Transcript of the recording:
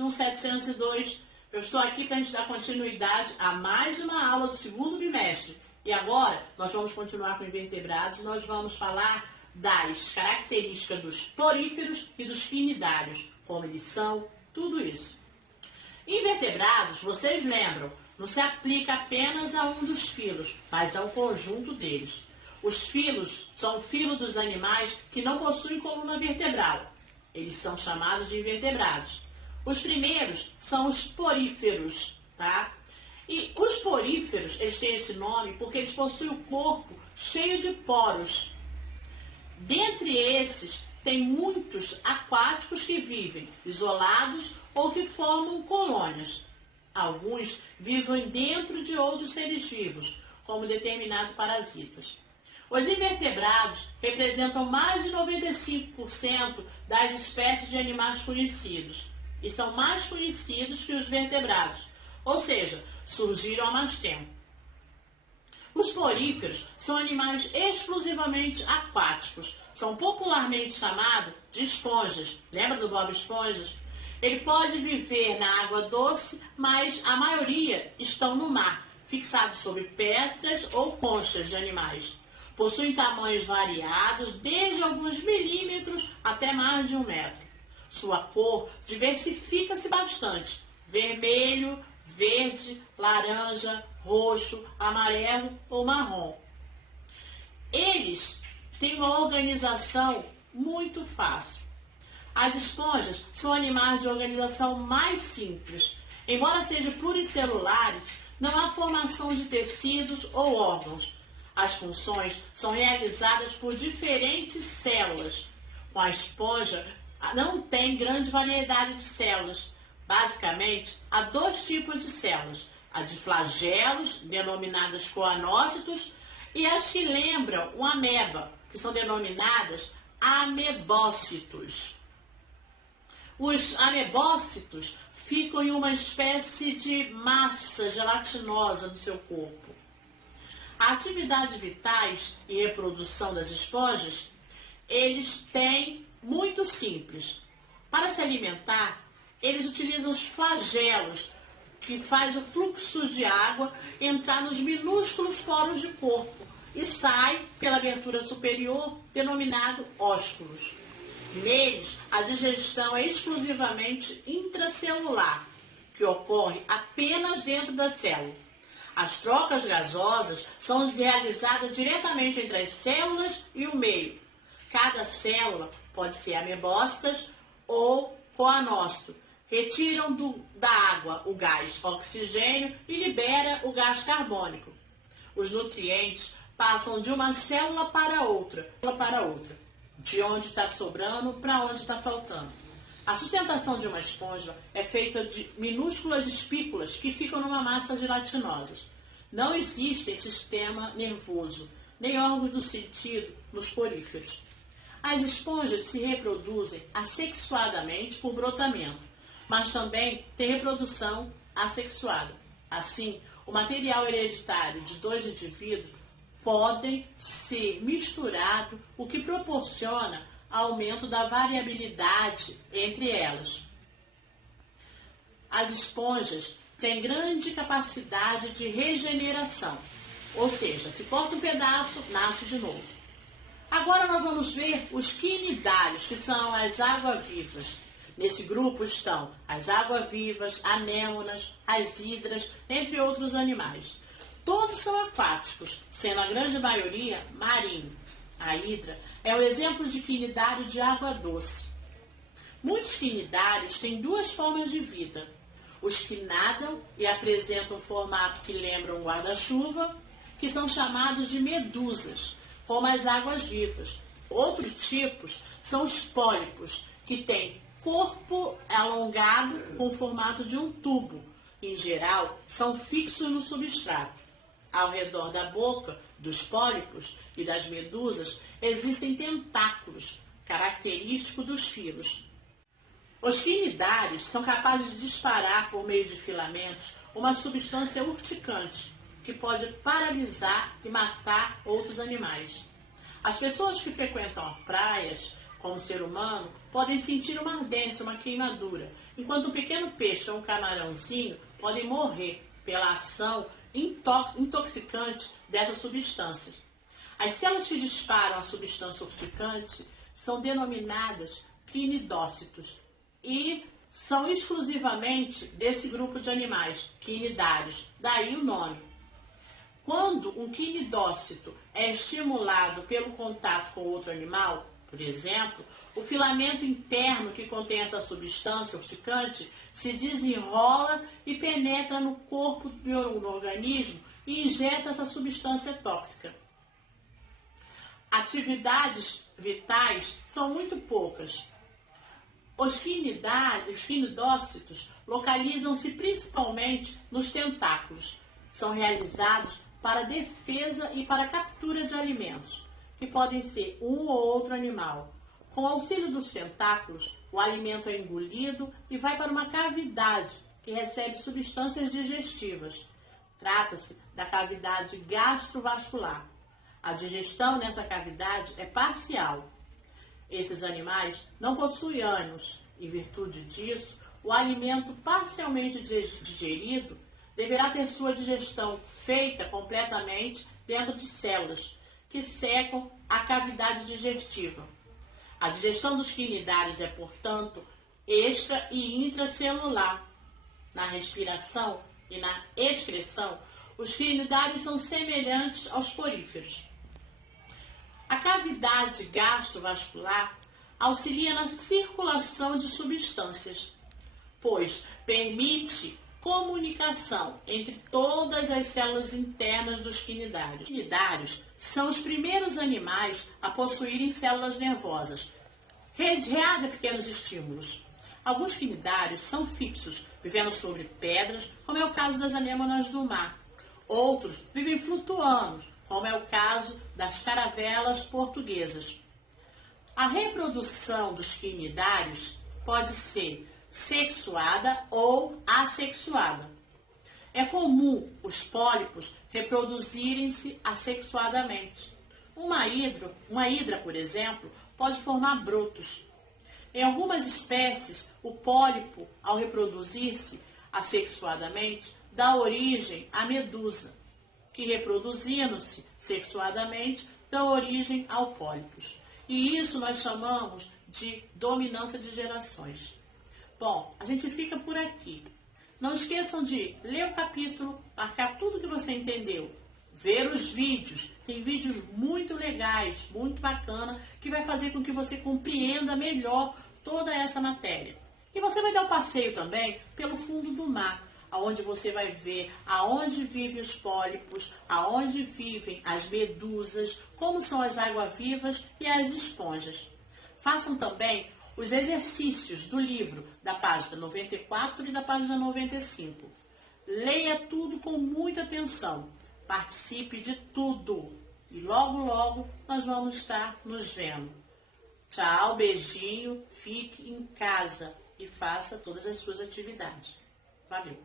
1702. Eu estou aqui para a gente dar continuidade a mais uma aula do segundo bimestre. E agora nós vamos continuar com invertebrados. Nós vamos falar das características dos poríferos e dos quinidários, como eles são, tudo isso. Invertebrados, vocês lembram, não se aplica apenas a um dos filos, mas ao conjunto deles. Os filos são filos dos animais que não possuem coluna vertebral. Eles são chamados de invertebrados. Os primeiros são os poríferos, tá? E os poríferos, eles têm esse nome porque eles possuem o corpo cheio de poros. Dentre esses, tem muitos aquáticos que vivem isolados ou que formam colônias. Alguns vivem dentro de outros seres vivos, como determinados parasitas. Os invertebrados representam mais de 95% das espécies de animais conhecidos e são mais conhecidos que os vertebrados, ou seja, surgiram há mais tempo. Os poríferos são animais exclusivamente aquáticos, são popularmente chamados de esponjas. Lembra do Bob Esponja? Ele pode viver na água doce, mas a maioria estão no mar, fixados sobre pedras ou conchas de animais. Possuem tamanhos variados, desde alguns milímetros até mais de 1 metro. Sua cor diversifica-se bastante: vermelho, verde, laranja, roxo, amarelo ou marrom. Eles têm uma organização muito fácil. As esponjas são animais de organização mais simples. Embora sejam pluricelulares, não há formação de tecidos ou órgãos. As funções são realizadas por diferentes células. Com a esponja, não tem grande variedade de células. Basicamente, há 2 tipos de células: as de flagelos, denominadas coanócitos, e as que lembram uma ameba, que são denominadas amebócitos. Os amebócitos ficam em uma espécie de massa gelatinosa no seu corpo. A atividade vitais e reprodução das esponjas, eles têm muito simples. Para se alimentar, eles utilizam os flagelos, que faz o fluxo de água entrar nos minúsculos poros de corpo e sai pela abertura superior, denominado ósculos. Neles, a digestão é exclusivamente intracelular, que ocorre apenas dentro da célula. As trocas gasosas são realizadas diretamente entre as células e o meio. Cada célula pode ser amebócitas ou coanócito. Retiram da água o gás oxigênio e libera o gás carbônico. Os nutrientes passam de uma célula para outra, de onde está sobrando para onde está faltando. A sustentação de uma esponja é feita de minúsculas espículas que ficam numa massa gelatinosa. Não existe sistema nervoso, nem órgãos do sentido nos poríferos. As esponjas se reproduzem assexuadamente por brotamento, mas também tem reprodução assexuada. Assim, o material hereditário de 2 indivíduos podem ser misturados, o que proporciona aumento da variabilidade entre elas. As esponjas têm grande capacidade de regeneração, ou seja, se corta um pedaço, nasce de novo. Agora nós vamos ver os quinidários, que são as água-vivas. Nesse grupo estão as água-vivas, anêmonas, as hidras, entre outros animais. Todos são aquáticos, sendo a grande maioria marinho. A hidra é um exemplo de quinidário de água doce. Muitos quinidários têm 2 formas de vida: os que nadam e apresentam um formato que lembra um guarda-chuva, que são chamados de medusas, como as águas-vivas. Outros tipos são os pólipos, que têm corpo alongado com o formato de um tubo. Em geral, são fixos no substrato. Ao redor da boca dos pólipos e das medusas existem tentáculos, característico dos filos. Os quinidários são capazes de disparar por meio de filamentos uma substância urticante que pode paralisar e matar outros animais. As pessoas que frequentam as praias, como ser humano, podem sentir uma ardência, uma queimadura. enquanto um pequeno peixe ou um camarãozinho podem morrer pela ação intoxicante dessas substâncias. As células que disparam a substância urticante são denominadas quinidócitos e são exclusivamente desse grupo de animais, quinidários, daí o nome. Quando um quinidócito é estimulado pelo contato com outro animal, por exemplo, o filamento interno que contém essa substância urticante se desenrola e penetra no corpo do organismo e injeta essa substância tóxica. Atividades vitais são muito poucas. Os quinidócitos localizam-se principalmente nos tentáculos. São realizados para defesa e para captura de alimentos, que podem ser um ou outro animal. Com o auxílio dos tentáculos, o alimento é engolido e vai para uma cavidade que recebe substâncias digestivas. Trata-se da cavidade gastrovascular. A digestão nessa cavidade é parcial. Esses animais não possuem ânus e, em virtude disso, o alimento parcialmente digerido deverá ter sua digestão feita completamente dentro de células que secam a cavidade digestiva. A digestão dos quinidários é, portanto, extra e intracelular. Na respiração e na excreção, os quinidários são semelhantes aos poríferos. A cavidade gastrovascular auxilia na circulação de substâncias, pois permite comunicação entre todas as células internas dos quinidários. Os quinidários são os primeiros animais a possuírem células nervosas. Reagem a pequenos estímulos. Alguns quinidários são fixos, vivendo sobre pedras, como é o caso das anêmonas do mar. Outros vivem flutuando, como é o caso das caravelas portuguesas. A reprodução dos quinidários pode ser sexuada ou assexuada. É comum os pólipos reproduzirem-se assexuadamente. Uma hidra, por exemplo, pode formar brotos. Em algumas espécies, o pólipo, ao reproduzir-se assexuadamente, dá origem à medusa, que, reproduzindo-se sexuadamente, dá origem ao pólipos. E isso nós chamamos de dominância de gerações. Bom, a gente fica por aqui. Não esqueçam de ler o capítulo, marcar tudo que você entendeu, ver os vídeos. Tem vídeos muito legais, muito bacana, que vai fazer com que você compreenda melhor toda essa matéria. E você vai dar um passeio também pelo fundo do mar, onde você vai ver aonde vivem os pólipos, aonde vivem as medusas, como são as águas-vivas e as esponjas. Façam também os exercícios do livro da página 94 e da página 95. Leia tudo com muita atenção. Participe de tudo. E logo, logo nós vamos estar nos vendo. Tchau, beijinho, fique em casa e faça todas as suas atividades. Valeu!